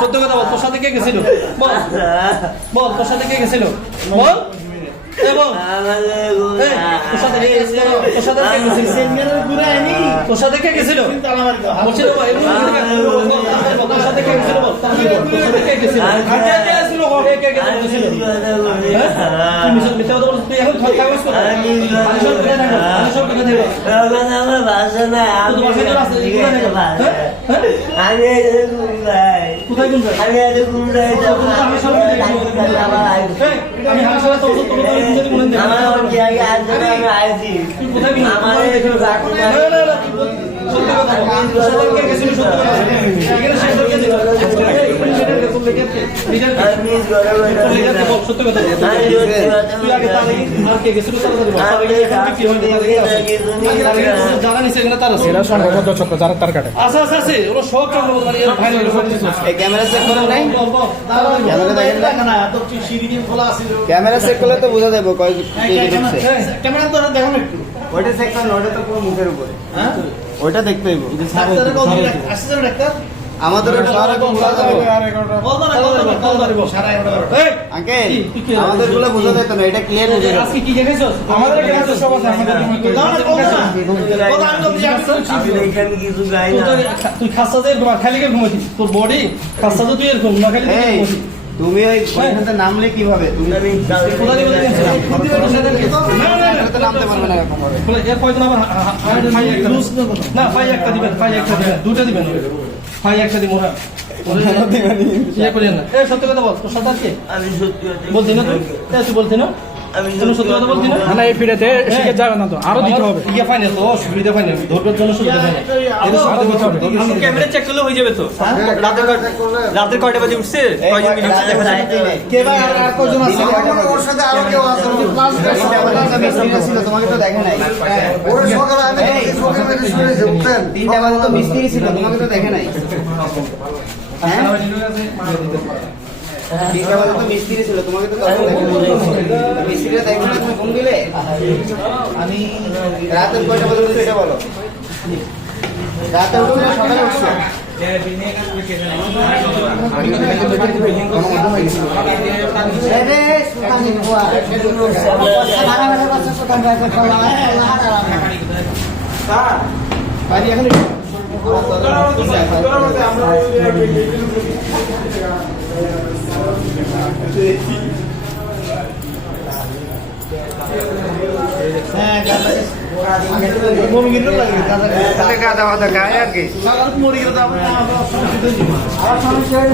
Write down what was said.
সত্য কথা বল, তোর সাথে কে গেছিল? বল বল, তোর সাথে কে গেছিল? বল বল, তোর সাথে কে গেছিল? তোর সাথে কে গেছিল? তোর সাথে কে গেছিল? বলছিল তোর সাথে কে গেছিল? বল তোর সাথে কে গেছিল? কে গেছিল? তুই মিশন মিথ্যা কথা বলছিস, তুই এখন কাগজ কর। আমার বাসা না, আমি কোথায় কোন জায়গায়? আমি এত ঘুমরাই যাবো আমি হাসপাতালে তোর তোর আমার কি আগে আসবে আমি আইছি তুই কোথায় গেলি? আমার একটু বাকি না না না, সত্যি কথা বল, তোর সাথে কে গেছিল? সত্যি কথা এখানে শেষ হয়ে গেছে। মিস করে বল, সত্যি কথা বল। তুই আগে তার আর কে গেছিল? তাড়াতাড়ি বল। এখন কি হয়? যারা নিছে এখানে তার আছে। এরা সংগঠন চক্র যারা তার কাটে। আচ্ছা আচ্ছা আছে, ওরা সব চক্র মানে ফাইনাল সব কিছু আছে। এই ক্যামেরা চেক করেন নাই? বল বল, ক্যামেরা দেখেন না? না তো সিঁড়ি দিয়ে খোলা আছে ক্যামেরা চেক করলে তো বোঝা যাবে কয় কে ঢুকছে। ক্যামেরা তো দেখো না একটু ওইটা চেক করেন, ওইটা তো পুরো মুখের উপরে। হ্যাঁ ওইটা দেখতে হইব। ডাক্তারের কল দিয়ে আসছে না ডাক্তার আমাদের ওটা সারাক্ষণ বোঝা যাবে। কল দাও সারা এগারোটা এই আঙ্কেল তুই কি আমাদের গুলো বোঝা যেত না, এটা ক্লিয়ার হয়ে যাবে। আজকে কি দেখেছস? আমাদের কাছে সব আছে, আমাদের দাও না কল দাও না কল আমি তো বুঝি আমি এখানে কিছু গাই না তুই খাসা যে খালি কে ঘুমাতিস, তোর বডি খাসা তো তুই এরকম না খালি এই তুমি ওই ওইখানে নামলে কিভাবে? তুমি খোলা দিবে না না না তো নামতে পারবে না এরকম ভাবে। খোলা এর পয়সা আবার ফাই একটা না, ফাই একটা দিবেন, ফাই একটা দিবেন, দুটো দিবেন, ফাই একটা দিব না ইয়ে করেন না। এই সত্যি কথা বল, তোর সাথে আছে? আমি সত্যি কথা বলছি না তুই? তুই বলছি না? আমি তুমি সত্যি কথা বলছি না? না এই ফিরেতে শিখে যাবে না তো, আরো দিতে হবে। ইয়ে ফাইনাল তো, সুবিধা ফাইনাল, ধরবার জন্য সুবিধা ফাইনাল। আরো দিতে হবে। ক্যামেরা চেক করলে হয়ে যাবে তো। রাতের কয়টা বাজে উঠছে, কয়জন মিনিট দেখা যায়। কে ভাই আর কয়জন আছে ওর সাথে আরো কেউ আছে? ছিল তোমাকে তো দেখে নাই। ওর সকালে আমি সকালে শুনেছি উঠতেন। 3টা বাজে তো মিস্ত্রি ছিল, তোমাকে তো দেখে নাই। হ্যাঁ 3টা বাজে তো মিস্ত্রি ছিল, তোমাকে তো তখন দেখে নাই। মিস্ত্রিরা দেখে না, তুমি ফোন দিলে? আমি রাতের কয়টা বাজে উঠছো এটা বলো। রাতে উঠছো না সকালে উঠছো? রে সুতানি বুয়া সারা বেলা বসে সুতান রাখে খোলা বাড়ি এখন হ্যাঁ মুরগিরও লাগে তাহলে গাদা বাদা গায়ে আর কি। মুরগির তো আমরা